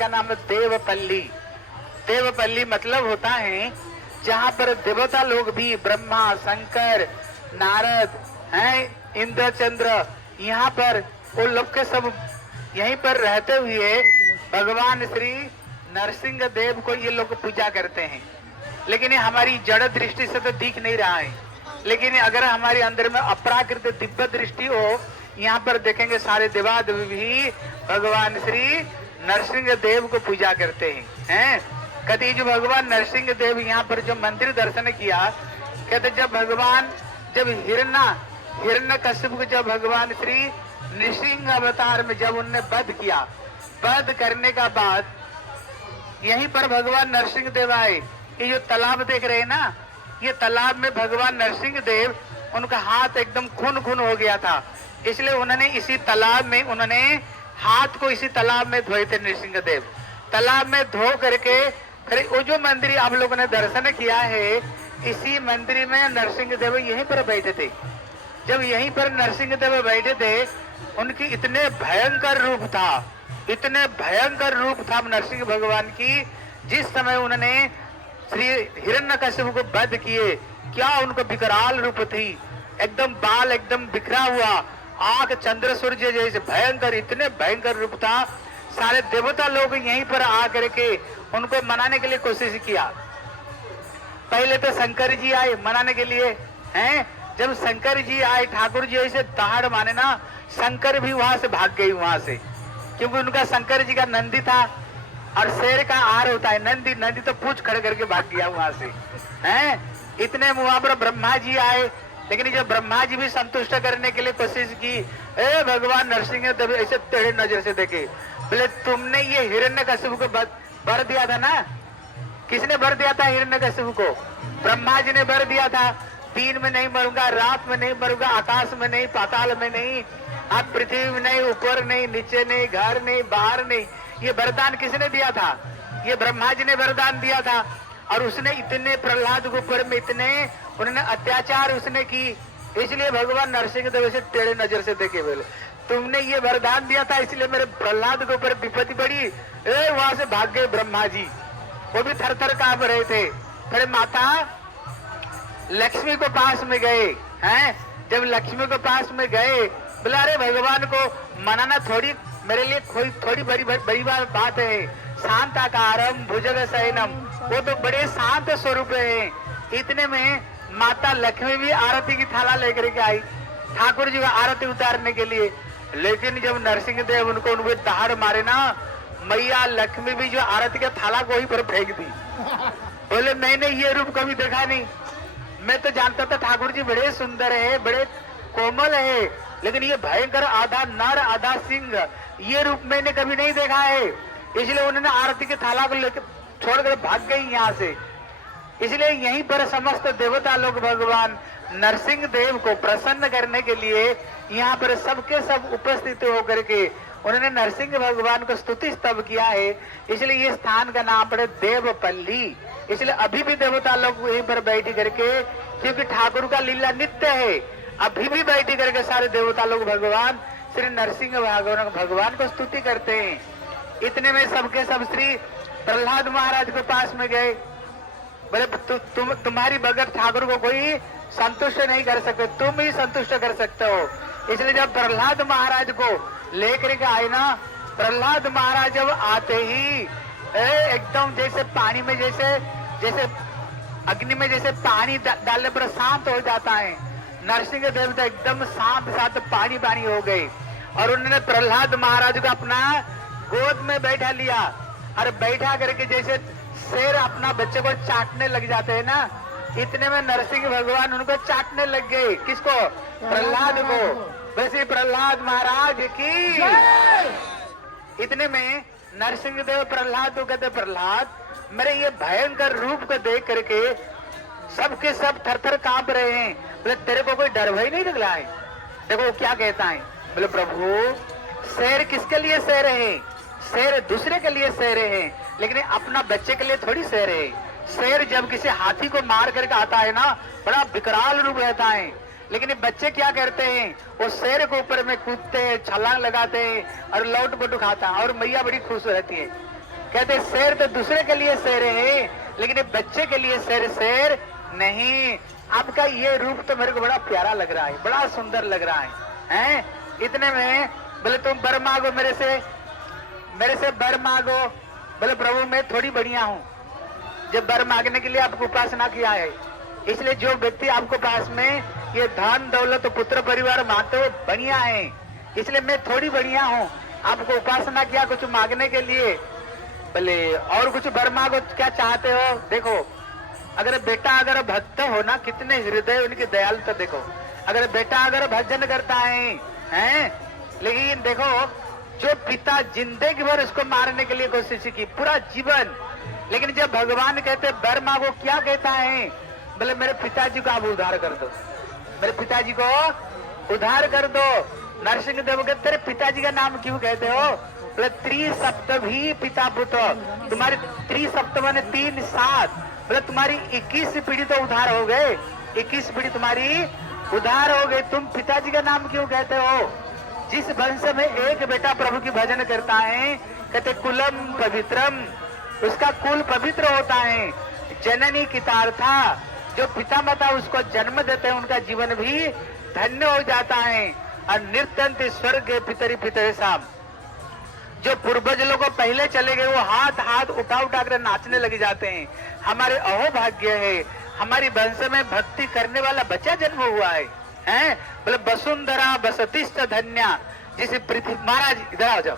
का नाम है देवपल्ली। देवपल्ली मतलब होता है जहाँ पर देवता लोग भी, ब्रह्मा, शंकर, नारद हैं, इंद्र, चंद्र, यहाँ पर वो लोग के सब यहीं पर रहते हुए भगवान श्री नरसिंह देव को ये लोग पूजा करते हैं। लेकिन ये हमारी जड़ दृष्टि से तो दिख नहीं रहा है, लेकिन अगर हमारे अंदर में अपराकृत दिव्य दृष्टि हो, यहाँ पर देखेंगे सारे देवादेव भी भगवान श्री नरसिंह देव को पूजा करते हैं। कहते जो भगवान नरसिंह देव यहाँ पर जो मंदिर दर्शन किया, कहते जब हिरण्यकश्यप को जब भगवान श्री नृसिंह अवतार में जब उनने वध किया, वध करने का बाद यहीं पर भगवान नरसिंह देव आए। ये जो तालाब देख रहे हैं ना, ये तालाब में भगवान नरसिंह देव, उनका हाथ एकदम खून खून हो गया था, इसलिए उन्होंने इसी तालाब में उन्होंने हाथ को इसी तालाब में धोए थे नरसिंह देव। तालाब में धो करके फिर वो जो मंदिर आप लोगों ने दर्शन किया है, इसी मंदिर में नरसिंह देव यहीं पर बैठे थे। जब यहीं पर नरसिंह देव बैठे थे, उनकी इतने भयंकर रूप था, इतने भयंकर रूप था नरसिंह भगवान की। जिस समय उन्होंने श्री हिरण्यकश्यप को वध किए, क्या उनको विकराल रूप थी, एकदम बाल एकदम बिखरा हुआ, आंख चंद्र सूर्य जैसे भयंकर, इतने भयंकर रूप था। सारे देवता लोग यहीं पर आकर के उनको मनाने के लिए कोशिश किया। पहले तो शंकर जी आए मनाने के लिए, हैं। जब शंकर जी आए, ठाकुर जी ऐसे दहाड़ माने ना, शंकर भी वहां से भाग गई वहां से, क्योंकि उनका शंकर जी का नंदी था और शेर का आहार होता है नंदी, नंदी तो पूछ खड़े करके भाग गया वहां से, हैं। इतने वहां पर ब्रह्मा जी आए, लेकिन जब ब्रह्मा जी भी संतुष्ट करने के लिए कोशिश की, ए भगवान नरसिंह देव ऐसे टेढ़े नजर से देखे, बोले तुमने ये हिरण्यकश्यप को वर दिया था ना। किसने वर दिया था हिरण्यकश्यप को? ब्रह्मा जी ने वर दिया था, दिन में नहीं मरूंगा, रात में नहीं मरूंगा, आकाश में नहीं, पाताल में नहीं, आप पृथ्वी में नहीं, ऊपर नहीं, नीचे नहीं, घर नहीं, बाहर नहीं। ये वरदान किसने दिया था? ये ब्रह्मा जी ने वरदान दिया था। और उसने इतने प्रहलाद के ऊपर में इतने उन्होंने अत्याचार उसने की, इसलिए भगवान नरसिंह देव से टेढ़े नजर से देखे, बोले तुमने ये वरदान दिया था इसलिए मेरे प्रहलाद के ऊपर विपत्ति पड़ी। वहां से भाग गए ब्रह्मा जी, वो भी थर थर कांप रहे थे। फिर माता लक्ष्मी को पास में गए, हैं। जब लक्ष्मी को पास में गए, बोला अरे भगवान को मनाना थोड़ी मेरे लिए थोड़ी बड़ी बात है। शांत आकारम भुजग शयनम, वो तो बड़े शांत स्वरूप है। इतने में माता लक्ष्मी भी आरती की थाला लेकर के आई ठाकुर जी का आरती उतारने के लिए। लेकिन जब नरसिंह देव उनको दहाड़ मारे ना, मैया लक्ष्मी भी जो आरती का थाला को ही पर फेंक दी। बोले मैंने ये रूप कभी देखा नहीं, मैं तो जानता था ठाकुर जी बड़े सुंदर है, बड़े कोमल है, लेकिन ये भयंकर आधा नर आधा सिंह, ये रूप मैंने कभी नहीं देखा है। इसलिए उन्होंने आरती के थाला को लेकर छोड़कर भाग गई यहाँ से। इसलिए यहीं पर समस्त देवता लोग भगवान नरसिंह देव को प्रसन्न करने के लिए यहाँ पर सबके सब उपस्थित होकर के उन्होंने नरसिंह भगवान को स्तुति स्तव किया है। इसलिए ये स्थान का नाम पड़े देवपल्ली। इसलिए अभी भी देवता लोग यहीं पर बैठी करके, क्योंकि ठाकुर का लीला नित्य है, अभी भी बैठी करके सारे देवता लोग भगवान श्री नरसिंह भगवान को स्तुति करते हैं। इतने में सबके सब श्री प्रहलाद महाराज के पास में गए, बोले तुम्हारी बगैर ठाकुर को कोई संतुष्ट नहीं कर सकते, तुम ही संतुष्ट कर सकते हो। इसलिए जब प्रहलाद महाराज को लेकर के आए ना, प्रहलाद महाराज जब आते ही एकदम जैसे पानी में जैसे अग्नि में जैसे पानी डालने पर शांत हो जाता है, नरसिंह देव तो एकदम शांत पानी हो गए। और उन्होंने प्रहलाद महाराज को अपना गोद में बैठा लिया, और बैठा करके जैसे शेर अपना बच्चे को चाटने लग जाते हैं ना, इतने में नरसिंह भगवान उनको चाटने लग गए। किसको? प्रहलाद को। वैसे प्रहलाद महाराज की। इतने में नरसिंह देव प्रहलाद को कहते, प्रहलाद मेरे ये भयंकर रूप को देख करके सबके सब थर थर कांप रहे हैं। बोले तेरे को कोई डर भय नहीं निकला है? देखो क्या कहता है, बोले प्रभु शेर किसके लिए शेर है? शेर दूसरे के लिए शेर है, लेकिन अपना बच्चे के लिए थोड़ी शेर है। शेर जब किसी हाथी को मार करके आता है ना, बड़ा विकराल रूप रहता है, लेकिन बच्चे क्या करते हैं, वो शेर के ऊपर में कूदते हैं, छलांग लगाते हैं और लौट बट खाता है, और मैया बड़ी खुश रहती है। कहते शेर तो दूसरे के लिए शेर है, लेकिन ये बच्चे के लिए शेर नहीं। आपका ये रूप तो मेरे को बड़ा प्यारा लग रहा है, बड़ा सुंदर लग रहा है, हैं? इतने में बोले तुम वर मांगो मेरे से वर मांगो। बोले प्रभु मैं थोड़ी बढ़िया हूँ, जब वर मांगने के लिए आपको उपासना किया है, इसलिए जो व्यक्ति आपको पास में ये धन दौलत पुत्र परिवार मांगते हो बढ़िया है, इसलिए मैं थोड़ी बढ़िया हूँ, आपको उपासना किया कुछ मांगने के लिए। बोले और कुछ वर मांगो, क्या चाहते हो? देखो अगर बेटा अगर भक्त हो ना, कितने हृदय उनकी दयालुता देखो। अगर बेटा अगर भजन करता है, हैं? लेकिन देखो जो पिता जिंदगी भर उसको मारने के लिए कोशिश की पूरा जीवन, लेकिन जब भगवान कहते वर मांगो, क्या कहता है? बोले मेरे पिताजी को आप उद्धार कर दो, मेरे पिताजी को उद्धार कर दो। नरसिंह देव के तेरे पिताजी का नाम क्यों कहते हो? बोले त्रिसप्तभी पिता पुत्र, तुम्हारी त्रिसप्त माने 3 7, बोले तुम्हारी 21 पीढ़ी तो उद्धार हो गए, 21 पीढ़ी तुम्हारी उद्धार हो गई, तुम पिताजी का नाम क्यों कहते हो? जिस वंश में एक बेटा प्रभु की भजन करता है, कहते कुलम पवित्रम, उसका कुल पवित्र होता है। जननी कितार्था, जो पिता माता उसको जन्म देते हैं उनका जीवन भी धन्य हो जाता है। और नृत्यंत स्वर्ग पितरी पितरे साम, जो पूर्वज लोग पहले चले गए वो हाथ उठा कर नाचने लगे जाते हैं। हमारे अहोभाग्य है, हमारी वंश में भक्ति करने वाला बच्चा जन्म हुआ है, हैं? बोले वसुंधरा बसतिष्ठ धन्या, जिस पृथ्वी, महाराज इधर आ जाओ,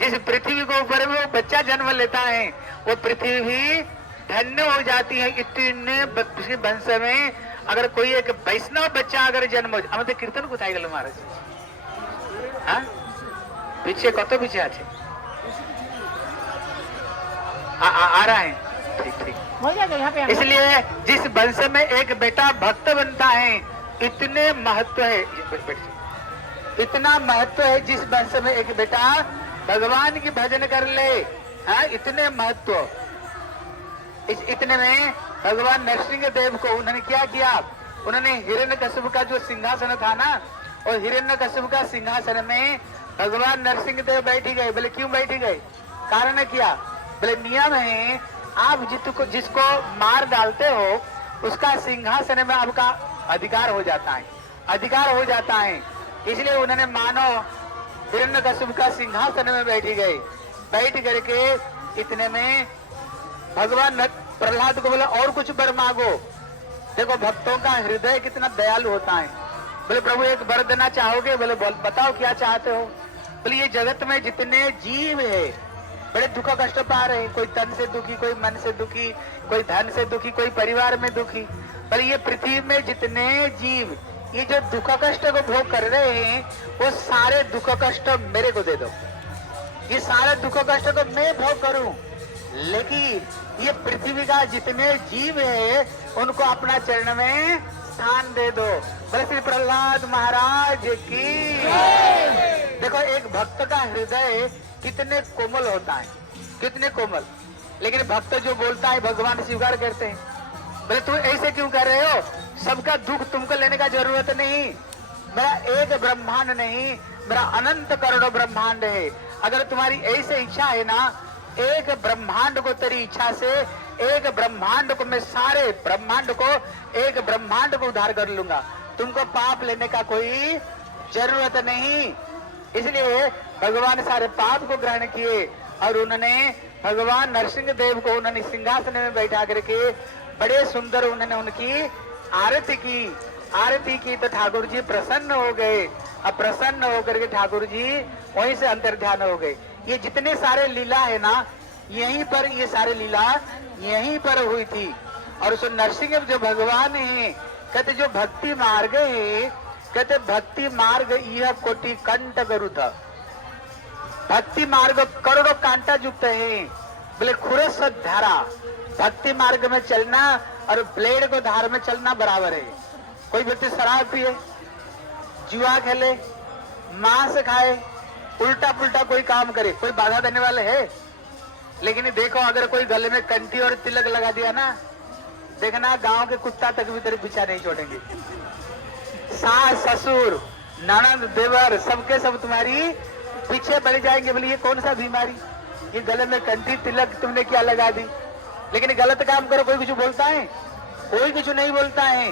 जिस पृथ्वी को ऊपर में वो बच्चा जन्म लेता है वो पृथ्वी भी धन्य हो जाती है। इतने वंश में अगर कोई एक वैष्णव बच्चा अगर जन्म हो जाए, कीर्तन को गल महाराज, हाँ पीछे कत पीछे আছে आ रहा है, ठीक हो जाएगा यहाँ पे। इसलिए जिस वंश में एक बेटा भक्त बनता है, इतने महत्व है, इतना महत्व है। जिस वंश में एक बेटा भगवान की भजन कर ले, हाँ इतने महत्व। इतने में भगवान नरसिंह देव को उन्होंने क्या किया? उन्होंने हिरण्यकश्यप का जो सिंहासन था ना, और हिरण्यकश्यप का सिंहासन में भगवान नरसिंह देव बैठ गए। बोले क्यों बैठ गए? कारण क्या? बोले नियम है, आप जिसको मार डालते हो उसका सिंहासन में आपका अधिकार हो जाता है, अधिकार हो जाता है। इसलिए उन्होंने मानो हिरण्यकश्यप का सिंहासन में बैठ गए। बैठ करके इतने में भगवान प्रहलाद को बोला और कुछ वर मांगो। देखो भक्तों का हृदय कितना दयालु होता है। बोले प्रभु एक वर देना चाहोगे? बोले बताओ क्या चाहते हो? बोले ये जगत में जितने जीव है बड़े दुख कष्ट पा रहे हैं, कोई तन से दुखी, कोई मन से दुखी, कोई धन से दुखी, कोई परिवार में दुखी। पर ये पृथ्वी में जितने जीव ये जो दुख कष्ट को भोग कर रहे हैं, वो सारे दुख कष्ट मेरे को दे दो, ये सारे दुख कष्ट को मैं भोग करूं। लेकिन ये पृथ्वी का जितने जीव है उनको अपना चरण में स्थान दे दो। बोले श्री प्रहलाद महाराज की। देखो एक भक्त का हृदय कितने कोमल होता है, कितने कोमल। लेकिन भक्त जो बोलता है भगवान स्वीकार करते हैं। बोले तू ऐसे क्यों कर रहे हो? सबका दुख तुमको लेने का जरूरत नहीं। मेरा एक ब्रह्मांड नहीं, मेरा अनंत करोड़ों ब्रह्मांड है। अगर तुम्हारी ऐसे इच्छा है ना, एक ब्रह्मांड को तेरी इच्छा से, एक ब्रह्मांड को मैं सारे ब्रह्मांड को, एक ब्रह्मांड को उद्धार कर लूंगा। तुमको पाप लेने का कोई जरूरत नहीं। इसलिए भगवान सारे पाप को ग्रहण किए और उन्होंने भगवान नरसिंह देव को उन्होंने सिंहासन में बैठा करके बड़े सुंदर उन्होंने उनकी आरती की। आरती की तो ठाकुर जी प्रसन्न हो गए। अब प्रसन्न होकर के ठाकुर जी वहीं से अंतर्ध्यान हो गए। ये जितने सारे लीला है ना, यहीं पर ये सारे लीला यहीं पर हुई थी। और उस नरसिंह जो भगवान है, कहते जो भक्ति मार्ग है, कहते भक्ति मार्ग यह कोटि कंट गरुथ, भक्ति मार्ग करोड़ों कांटा युक्त है। बोले खुरस धारा, भक्ति मार्ग में चलना और ब्लेड को धार में चलना बराबर है। कोई व्यक्ति शराब पिए, जुआ खेले, मांस खाए, उल्टा पुल्टा कोई काम करे, कोई बाधा देने वाले है? लेकिन देखो अगर कोई गले में कंठी और तिलक लगा दिया ना, देखना गांव के कुत्ता तक भी तेरे पीछा नहीं छोड़ेंगे। सास ससुर ननद देवर सबके सब तुम्हारी पीछे बढ़ जाएंगे। बोले ये कौन सा बीमारी, ये गले में कंठी तिलक तुमने क्या लगा दी। लेकिन गलत काम करो कोई कुछ बोलता है, कोई कुछ नहीं बोलता है।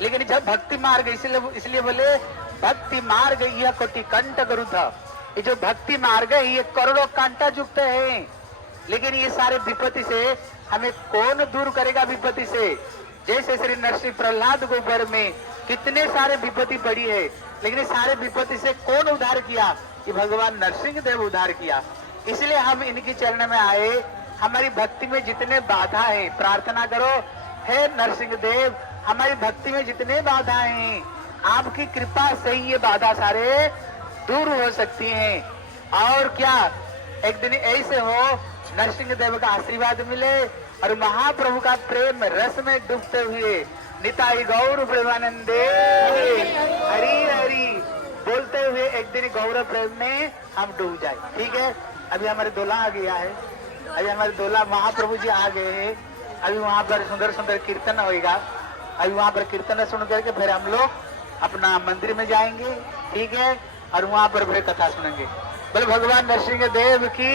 लेकिन जब भक्ति मार्ग, इसलिए बोले भक्ति मार्ग यह कोटि कंठ गुरु था। ये जो भक्ति मार्ग है ये करोड़ों कांटा युक्त है। लेकिन ये सारे विपत्ति से हमें कौन दूर करेगा विपत्ति से। जैसे श्री नरसिंह प्रहलाद के ऊपर में कितने सारे विपत्ति पड़ी है, लेकिन ये सारे विपत्ति से कौन उद्धार किया, ये भगवान नरसिंह देव उद्धार किया। इसलिए हम इनकी चरण में आए। हमारी भक्ति में जितने बाधा है, प्रार्थना करो हे नरसिंह देव, हमारी भक्ति में जितने बाधा हैं, आपकी कृपा से ही ये बाधा सारे दूर हो सकती हैं। और क्या एक दिन ऐसे हो नरसिंह देव का आशीर्वाद मिले और महाप्रभु का प्रेम रस में डूबते हुए निताई गौर प्रेमानंदे हरि हरि बोलते हुए एक दिन गौर प्रेम में हम डूब जाए। ठीक है, अभी हमारे दूल्हा आ गया है, अभी हमारे दूल्हा महाप्रभु जी आ गए हैं। अभी वहां पर सुंदर सुंदर कीर्तन होगा। अभी वहां पर कीर्तन सुन करके फिर हम लोग अपना मंदिर में जाएंगे। ठीक है, और वहां पर फिर कथा सुनेंगे। बोले भगवान नरसिंह देव की।